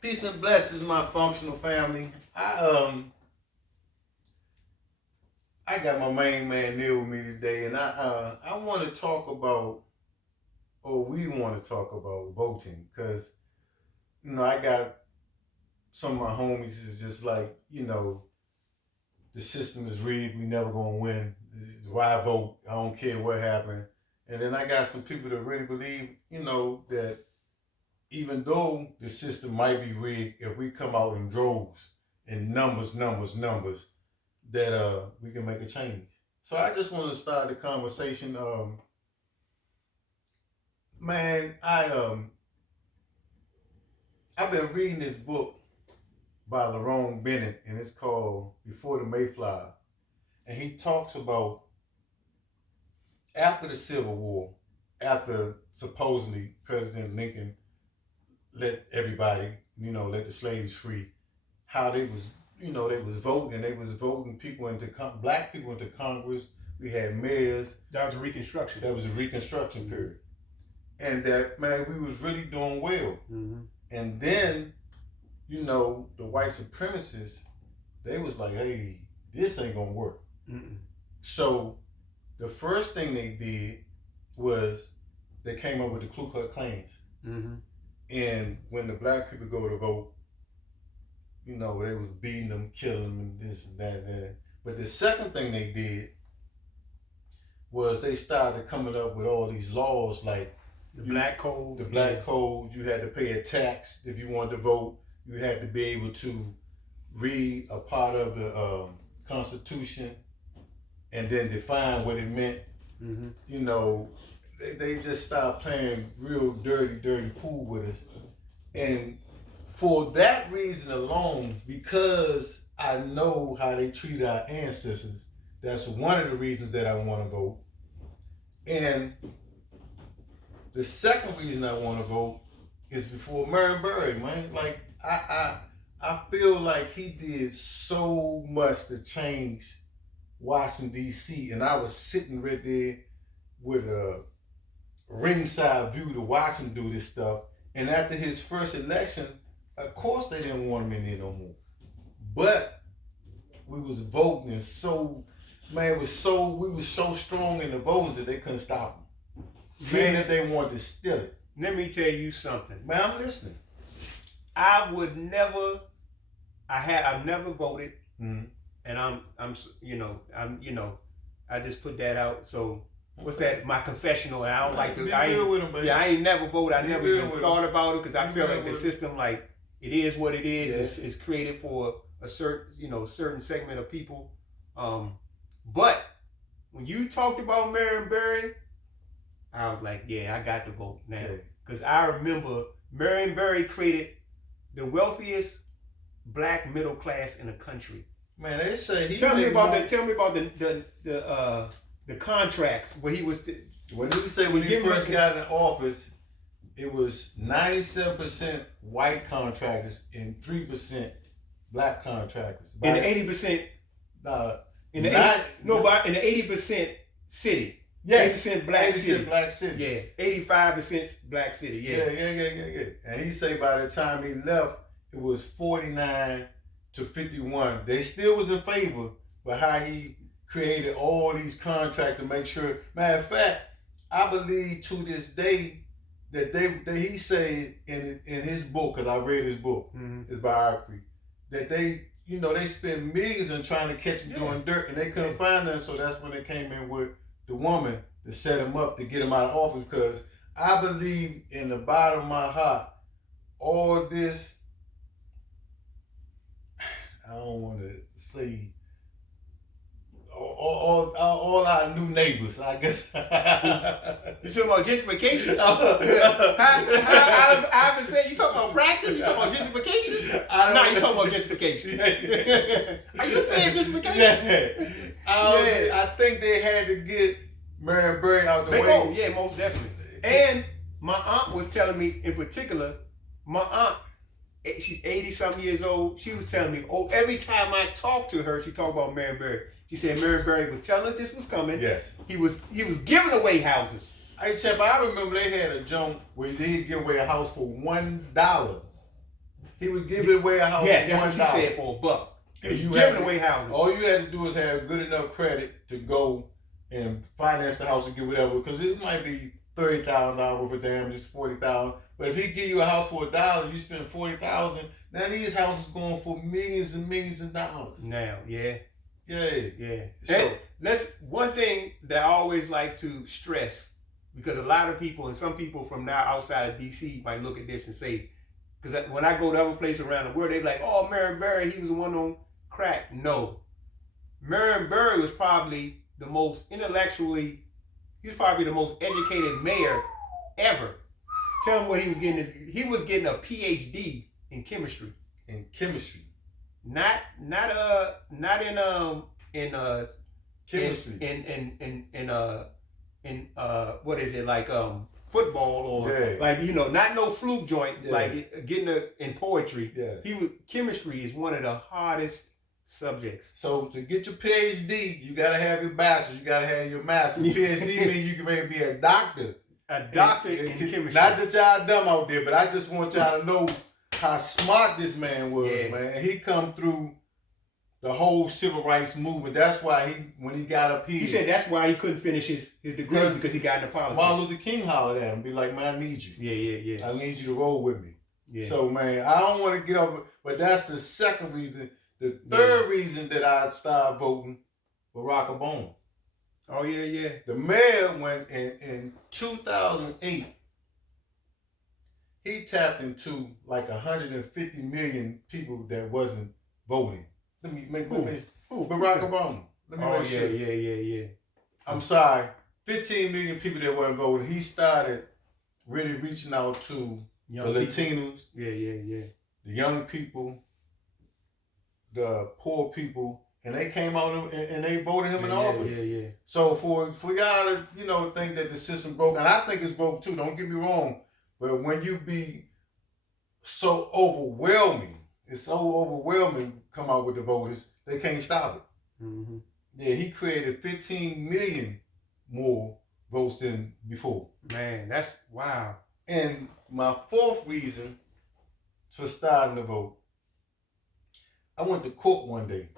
Peace and blessings, my functional family. I got my main man Neil with me today, and I want to talk about, or we want to talk about voting, because I got some of my homies is just like the system is rigged, we never gonna win. Why vote? I don't care what happened. And then I got some people that really believe that even though the system might be rigged, if we come out in droves, in numbers, that we can make a change. So I just want to start the conversation. Man, I've been reading this book by Lerone Bennett, and it's called Before the Mayflower. And he talks about after the Civil War, after supposedly President Lincoln let everybody, let the slaves free, how they was, they was voting, and they was voting people black people into Congress. We had mayors. That was a Reconstruction. That was a Reconstruction period. And that, man, we was really doing well. Mm-hmm. And then, the white supremacists, they was like, hey, this ain't gonna work. Mm-mm. So the first thing they did was they came up with the Ku Klux Klans. Mm-hmm. And when the black people go to vote, they was beating them, killing them, and this and that. But the second thing they did was they started coming up with all these laws like the black codes. The black codes, you had to pay a tax if you wanted to vote. You had to be able to read a part of the Constitution and then define what it meant. Mm-hmm. They just started playing real dirty pool with us. And for that reason alone, because I know how they treated our ancestors, that's one of the reasons that I want to vote. And the second reason I want to vote is before Marion Barry, man. Like, I feel like he did so much to change Washington, D.C. And I was sitting right there with a ringside view to watch him do this stuff. And after his first election, of course they didn't want him in there no more. But we was voting, and so, man, we was so strong in the votes that they couldn't stop him. Even if they wanted to steal it. Let me tell you something. Man, I'm listening. I've never voted. Mm-hmm. And I just put that out. So what's that? My confessional. And I don't like to. I ain't never voted. I never even thought about it because I feel like the system, like, it is what it is. Yes. It's created for a certain segment of people. But when you talked about Marion Barry, I was like, yeah, I got to vote now because I remember Marion Barry created the wealthiest black middle class in the country. Man, they say he tell me about the contracts where he was. When he first got in office, it was 97% white contractors and 3% black contractors. And the 80%. In the 80% city. Yes, 80% black 80% city. Black city. Yeah, 85% black city. Yeah. And he say by the time he left, it was 49 to 51. They still was in favor, but how he created all these contracts to make sure. Matter of fact, I believe to this day that he said in his book, because I read his book, his biography, that they spend millions in trying to catch him doing dirt, and they couldn't find them. So that's when they came in with the woman to set him up to get him out of office. Because I believe in the bottom of my heart, all this, I don't want to say all our new neighbors, I guess. You talking about gentrification? I haven't said, you talking about practice? You talking about gentrification? No, you talking about gentrification. Are you saying gentrification? I think they had to get Marion Barry out the way. Oh, yeah, most definitely. And my aunt was telling me, in particular, my aunt, she's 80-something years old. She was telling me, every time I talked to her, she talked about Marion Barry. She said Marion Barry was telling us this was coming. Yes. He was giving away houses. Hey, Chip, I remember they had a joint where they give away a house for $1. He would give away a house. Yes, that's what she said, for $1. And you giving away houses. All you had to do is have good enough credit to go and finance the house and get whatever, because it might be $30,000 worth of damages, $40,000. But if he give you a house for $1, you spend $40,000. Now these houses going for millions and millions of dollars. Now, yeah. So that's one thing that I always like to stress, because a lot of people and some people from now outside of DC might look at this and say, because when I go to other places around the world, they're like, "Oh, Marion Barry, he was the one on crack." No, Marion Barry was probably the most intellectually, he's probably the most educated mayor ever. Tell him what he was getting. He was getting a PhD in chemistry. In chemistry. Not in chemistry. In what is it, like football or like, you know, not no fluke joint, like getting in poetry. Chemistry is one of the hardest subjects. So to get your PhD, you gotta have your bachelor's, you gotta have your master's. PhD means you can ready to be a doctor. A doctor in chemistry. Not that y'all dumb out there, but I just want y'all to know how smart this man was, man. And he come through the whole civil rights movement. That's why when he got up here, he said that's why he couldn't finish his degree, because he got into politics. Martin Luther King hollered at him, be like, "Man, I need you. I need you to roll with me." So, man, I don't want to get over, but that's the second reason. The third reason that I started voting Barack Obama. Oh, yeah. The mayor went in 2008. He tapped into like 150 million people that wasn't voting. Let me Barack Obama. Let me make sure. Yeah. I'm sorry. 15 million people that weren't voting. He started really reaching out to young the Latinos. The young people, the poor people, and they came out and they voted him in office. So for y'all to, you know, think that the system broke, and I think it's broke too, don't get me wrong, but when you be so overwhelming, it's so overwhelming, come out with the voters, they can't stop it. Mm-hmm. Yeah, he created 15 million more votes than before. Man, that's wow. And my fourth reason for starting to vote, I went to court one day.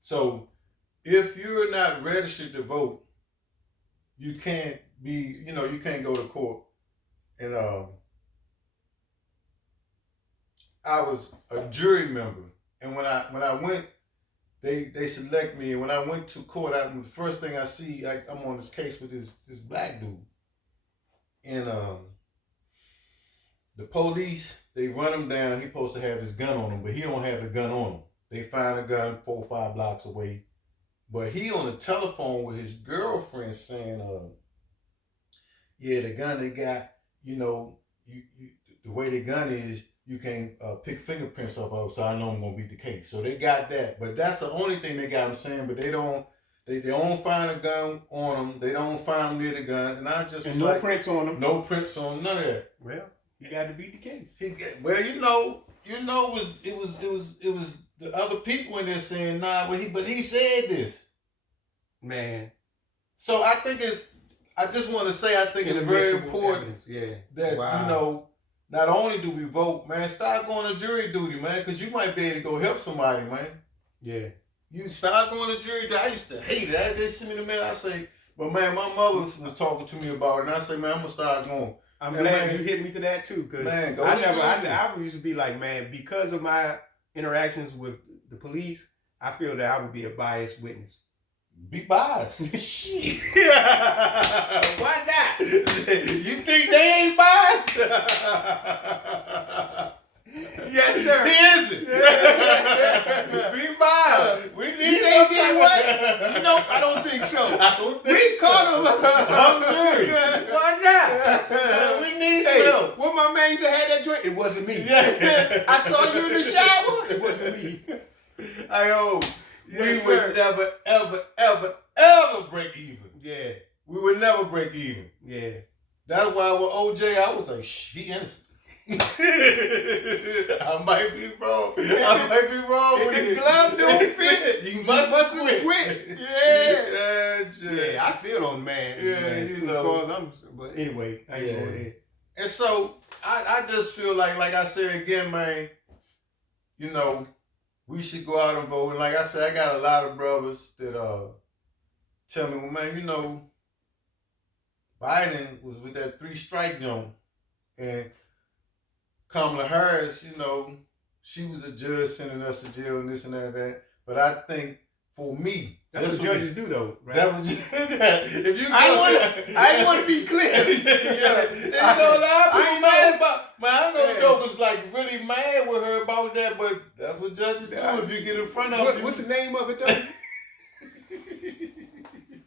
So if you're not registered to vote, you can't be, you know, you can't go to court. And I was a jury member, and when I went, they select me. And when I went to court, the first thing I see, I'm on this case with this black dude, and the police, they run him down. He supposed to have his gun on him, but he don't have the gun on him. They find a gun 4 or 5 blocks away, but he on the telephone with his girlfriend saying, the gun they got, you know, you the way the gun is, you can't pick fingerprints off of it, so I know I'm gonna beat the case. So they got that, but that's the only thing they got him saying. But they don't find a gun on him. They don't find him near the gun, and I just and no prints on him. No prints on him, none of that. Well, he got to beat the case. It was the other people in there saying nah, but he said this. Man. So I think I just want to say I think it's very important that you know. Not only do we vote, man, start going to jury duty, man, because you might be able to go help somebody, man. Yeah. You start going to jury duty. I used to hate it. They send me the mail. I say, but man, my mother was talking to me about it, and I say, man, I'm gonna start going. I'm glad you hit me to that too, because I used to be like, man, because of my interactions with the police, I feel that I would be a biased witness. Be biased. Shit. Why not? You think they ain't biased? Yes, sir. He isn't. Be biased. We need something. What? No, I don't think so. We caught him. I'm jury. Why not? We need some help. What my man used to have that drink? It wasn't me. I saw you in the shower. It wasn't me. We would never, ever, ever, ever break even. Yeah. We would never break even. Yeah. That's why with OJ, I was like, he innocent. I might be wrong. With it. If the glove don't fit, you must quit. Yeah, I still don't, man. Yeah, you know. But anyway, I ain't going there. And so I just feel like I said again, man, you know, we should go out and vote. And like I said, I got a lot of brothers that tell me, well, man, you know, Biden was with that 3-strike zone, and Kamala Harris, you know, she was a judge sending us to jail and this and that. But I think for me, that's what judges do, though. Right? That was if you. I want to be clear. Yeah. You know, a lot of people mad about. Man, I know jokers like really mad with her about that, but that's what judges do. If you get in front of them. What's the name of it, though?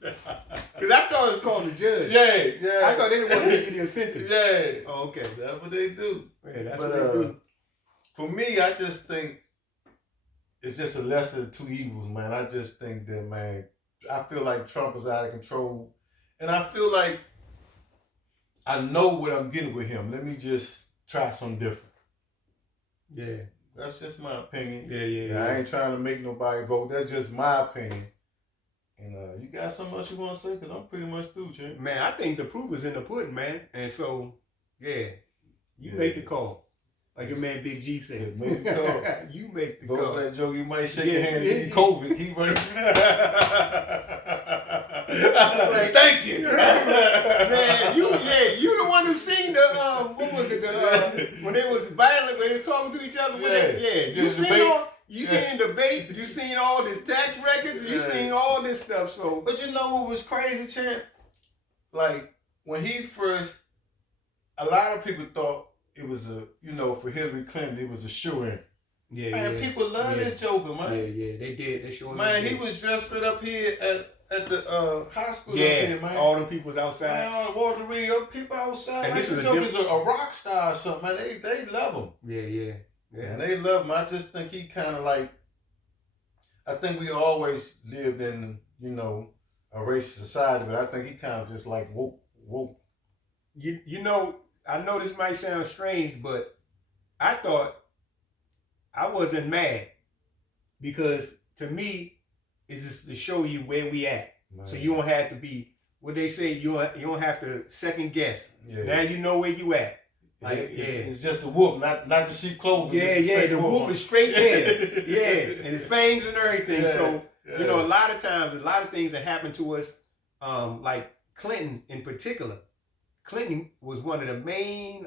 Because I thought it was called the judge. Yeah. I thought they didn't want to give you a sentence. Yeah. Oh, okay. That's what they do. Yeah, that's what they do. For me, I just think it's just a lesser of two evils, man. I just think that, man, I feel like Trump is out of control. And I feel like I know what I'm getting with him. Let me just try something different. Yeah. That's just my opinion. Yeah. I ain't trying to make nobody vote. That's just my opinion. And you got something else you want to say? Because I'm pretty much through, Jim. Man, I think the proof is in the pudding, man. And so, you make the call. Like your man Big G said. Make the call. You make the vote call. Vote for that joke. You might shake your hand and get you COVID. Keep running. Thank you. Man, you the one who seen the, what was it, when they was violent, when they was talking to each other. You seen debate, you seen all this tax records, you seen all this stuff, so. But you know what was crazy, Champ? Like, when he first, a lot of people thought it was for Hillary Clinton, it was a shoo-in. Man, people love this joker, man. Yeah, they did. They sure man, he was dressed right up here at the hospital up here, man. All them people's outside. Man, all the Walter Reed, people outside. And like this joker's a rock star or something, man. They love him. Yeah. And they love him. I just think he kind of like, I think we always lived in, a racist society, but I think he kind of just like woke. You know, I know this might sound strange, but I thought I wasn't mad because to me, it's just to show you where we at. Man. So you don't have to be, what they say, you don't have to second guess. Yeah. Now you know where you at. Like, it's just the wolf, not the sheep clothing. The wolf is straight there. And his fangs and everything. So, a lot of times, a lot of things that happen to us, like Clinton in particular. Clinton was one of the main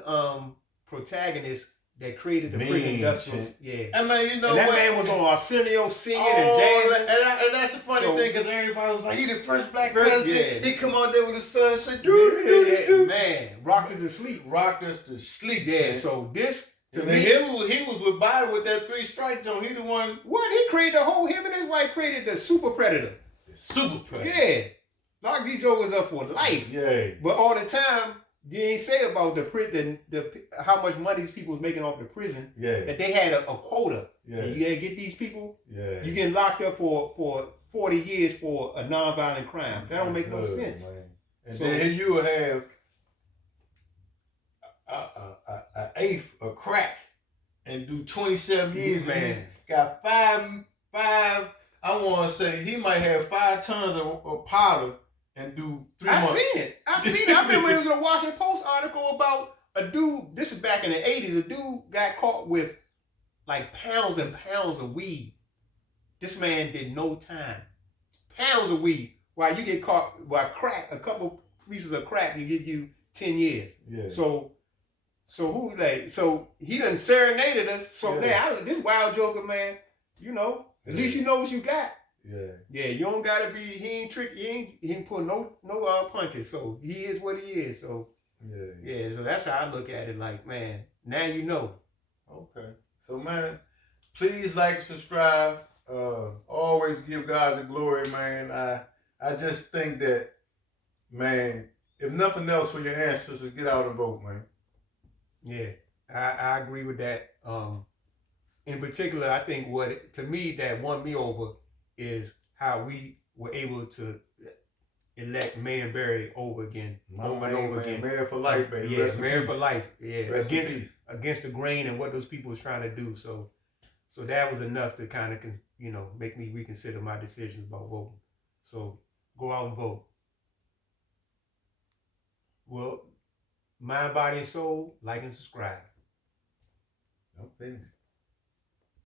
protagonists that created the prison industrials. Yeah. And man, and that man was on Arsenio singing and jamming. And that's the funny thing, because everybody was like, he the first black president. He come on there with the sunshine. Man, rocked us to sleep. Yeah. Man. So this, to me, he was with Biden with that 3-strike zone. He the one. What? He created him and his wife created the super predator. Yeah. Locked these jokers up for life. Yeah. But all the time, you ain't say about the how much money these people was making off the prison. Yeah. That they had a quota. Yeah. And you gotta get these people. Yeah. You getting locked up for 40 years for a nonviolent crime. That don't make no sense. Man. And then here you will have an eighth of crack and do 27 years. Man. And got five. I want to say he might have 5 tons of powder. And do 3 months. I seen it. I remember it was a Washington Post article about a dude, this is back in the 80s, a dude got caught with like pounds and pounds of weed. This man did no time. Pounds of weed. While you get caught by crack, a couple pieces of crack, you give you 10 years. Yeah. So he done serenaded us. So this wild joker, man, at least you know what you got. Yeah, you don't gotta be. He ain't tricky. He ain't pull no punches. So he is what he is. So so that's how I look at it. Like, man, now you know. Okay. So man, please like, subscribe. Always give God the glory, man. I just think that, man, if nothing else for your ancestors, get out and vote, man. Yeah, I agree with that. In particular, I think to me that won me over is how we were able to elect Mayor Berry over again. Mayor for life, baby. Yeah, Mayor for life. Yeah, against the grain and what those people was trying to do. So that was enough to kind of, make me reconsider my decisions about voting. So go out and vote. Well, Mind, Body, and Soul. Like and subscribe. I'm finished.